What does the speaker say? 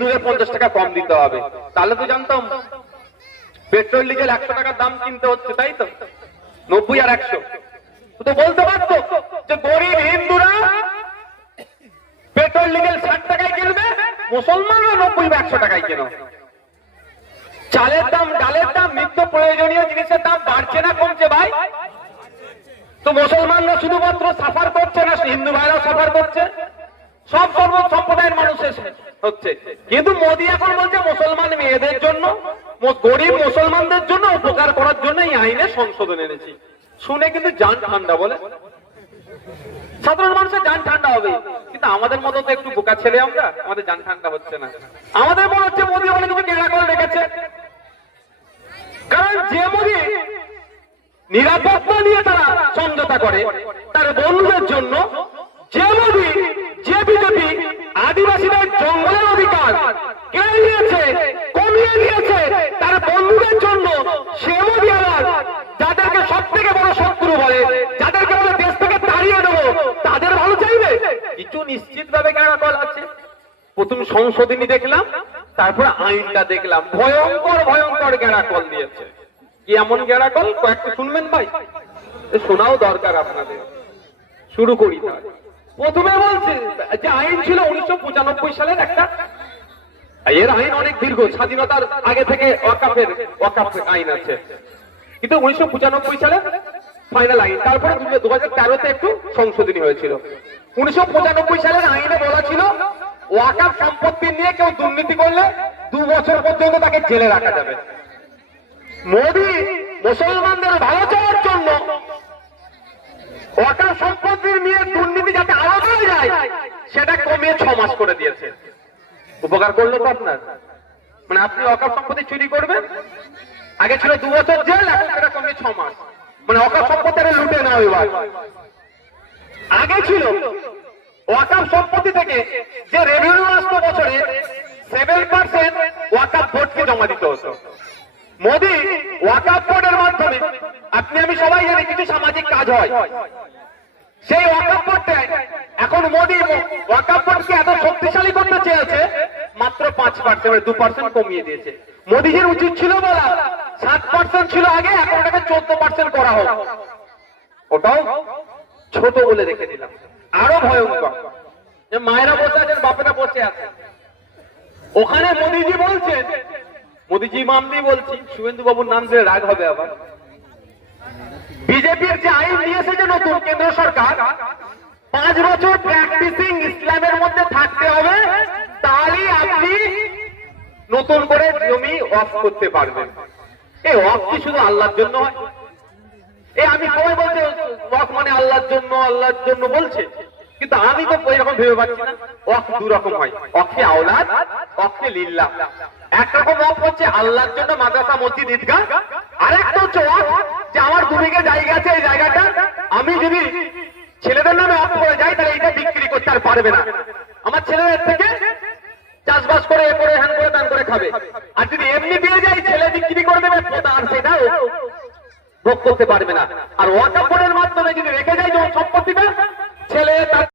3,050 টাকা কম দিতে হবে। তাহলে তো জানতাম পেট্রোল ডিজেল 100 টাকার দাম কিনতে হচ্ছে, তাই তো 90 আর 100। তো বলতে পারতো যে গরিব হিন্দুরা পেট্রোল ডিজেল 60 টাকায় কিনবে, মুসলমানরা 90 বা 100 টাকায় কেন? চালের দাম, ডালের দাম, নিত্য প্রয়োজনীয় জিনিসের দাম বাড়ছে না কমছে ভাই? তো মুসলমানরা শুধুমাত্র সাফার করছে না, হিন্দু ভাইরাও সাফার করছে, সব সর্ব সম্প্রদায়ের মানুষ হচ্ছে। কিন্তু মোদী এখন বলছে মুসলমান মেয়েদের জন্য, গরিব মুসলমানদের জন্য উপকার করার জন্য এই আইনে সংশোধন এনেছি। শুনে কিন্তু জান ঠান্ডা, বলে সাধারণ মানুষের জান ঠান্ডা হবে। কিন্তু আমাদের মতো তো একটু বোকা ছেলে আমরা, আমাদের জান ঠান্ডা হচ্ছে না। আমাদের মনে হচ্ছে মোদী অনেক কিছু কেনাকল রেখেছে। কারণ যে মোদী নিরাপত্তা নিয়ে তারা সমঝোতা করে তার বন্ধুদের জন্য, যে মোদী, যে বিজেপি আদিবাসীদের জঙ্গলের অধিকার কেড়ে নিয়েছে, কমিয়ে নিয়েছে তার বন্ধুদের জন্য, সে মোদী আবার যাদেরকে সব থেকে বড় শত্রু বলে, যাদেরকে বলে দেশ থেকে তাড়িয়ে দেবো, তাদের ভালো চাইবে? কিছু নিশ্চিত ভাবে কেনাকল আছে। প্রথম সংশোধনী দেখলাম, তারপর আইনটা দেখলাম, ভয়ঙ্কর ভয়ঙ্কর কেনাকল দিয়েছে। কি এমন কেনাকল কয়েকটা শুনবেন ভাই? শোনাও দরকার আপনাদের। শুরু করি তাহলে। প্রথমে বলছে যে আইন ছিল 1995 সালের একটা, এর আইন অনেক দীর্ঘ, স্বাধীনতার আগে থেকে ওয়াকফ আইন আছে, কিন্তু 1995 সালে ফাইনাল আইন। তারপরে 2013-তে একটু সংশোধনী হয়েছিল। 1995 সালের আইনে বলা ছিল ওয়াকফ সম্পত্তি নিয়ে কেউ দুর্নীতি করলে 2 বছর পর্যন্ত তাকে জেলে রাখা যাবে। মোদী মুসলমানদের ভালো চাওয়ার জন্য ওয়াকফ সম্পত্তি নিয়ে দুর্নীতি যাতে আরো বেড়ে যায় সেটা কমিয়ে 6 মাস করে দিয়েছে। উপকার করলো তো আপনার? মানে আপনি ওয়াকফ সম্পত্তি চুরি করবেন, আগে ছিল 2 বছর জেল, এখন সেটা কমিয়ে 6 মাস। মানে ওয়াকফ সম্পত্তি লুটে নেওয়া এবার। আগে ছিল ওয়াকফ সম্পত্তি থেকে যে রেভিনিউ আসতো বছরে 7% ওয়াকফ বোর্ডকে জমা দিতে হতো। মোদী ওয়াকফ বোর্ডের মাধ্যমে, আপনি আমি সবাই জানি কিছু সামাজিক কাজ হয়, সেই ওয়াকফ বোর্ডে এখন মোদী ওয়াকফ বোর্ডকে এত শক্তিশালী করতে চেয়েছে, মাত্র 5%, 2% কমিয়ে দিয়েছে। মোদীজির উচিত ছিল বলা 7% ছিল আগে, এখন ওটাকে 14% করা হোক। ওটাও ছোট বলে রেখে দিলাম। আরো ভয়ঙ্কর, যে মায়েরা বসে আছেন, বাপেরা বসে আছে, ওখানে মোদীজি বলছেন, মোদীজি মামদি বলছি, শুভেন্দু বাবুর নাম ধরে রাগ হবে আবার, বিজেপির যে আইন নিয়েছে যে নতুন কেন্দ্র সরকার, 5 বছর প্র্যাকটিসিং ইসলামের মধ্যে থাকতে হবে, তাহলেই আপনি নতুন করে জমি ওয়াকফ করতে পারবেন। এই ওয়াকফ কি শুধু আল্লাহর জন্য হয়? আমি সবাই বলছে ওয়াকফ মানে আল্লাহর জন্য, আল্লাহর জন্য বলছে, কিন্তু আমি তো এরকম ভেবে পাচ্ছি না। ওয়াকফ 2 রকম হয়, ওয়াকফে আওলাদ, ওয়াকফে লিল্লাহ। একরকম ওয়াকফ হচ্ছে আল্লাহর জন্য, মাদ্রাসা, মসজিদ, ঈদগাহ। আরেকটা হচ্ছে ওয়াকফ যে আমার 2 বিঘা জায়গা আছে, এই জায়গাটা আমি যদি ছেলেদের নামে ওয়াকফ করে যাই তাহলে এটা বিক্রি করতে আর পারবে না, আমার ছেলেদের থেকে চাষবাস করে এ করে হ্যান করে তান করে খাবে। আর যদি এমনি দিয়ে যাই, ছেলে বিক্রি করে দেবে, আর সেটা ভোগ করতে পারবে না। আর ওয়াকফ বোর্ডের মাধ্যমে যদি রেখে যায় সম্পত্তিটা, ছেলে তার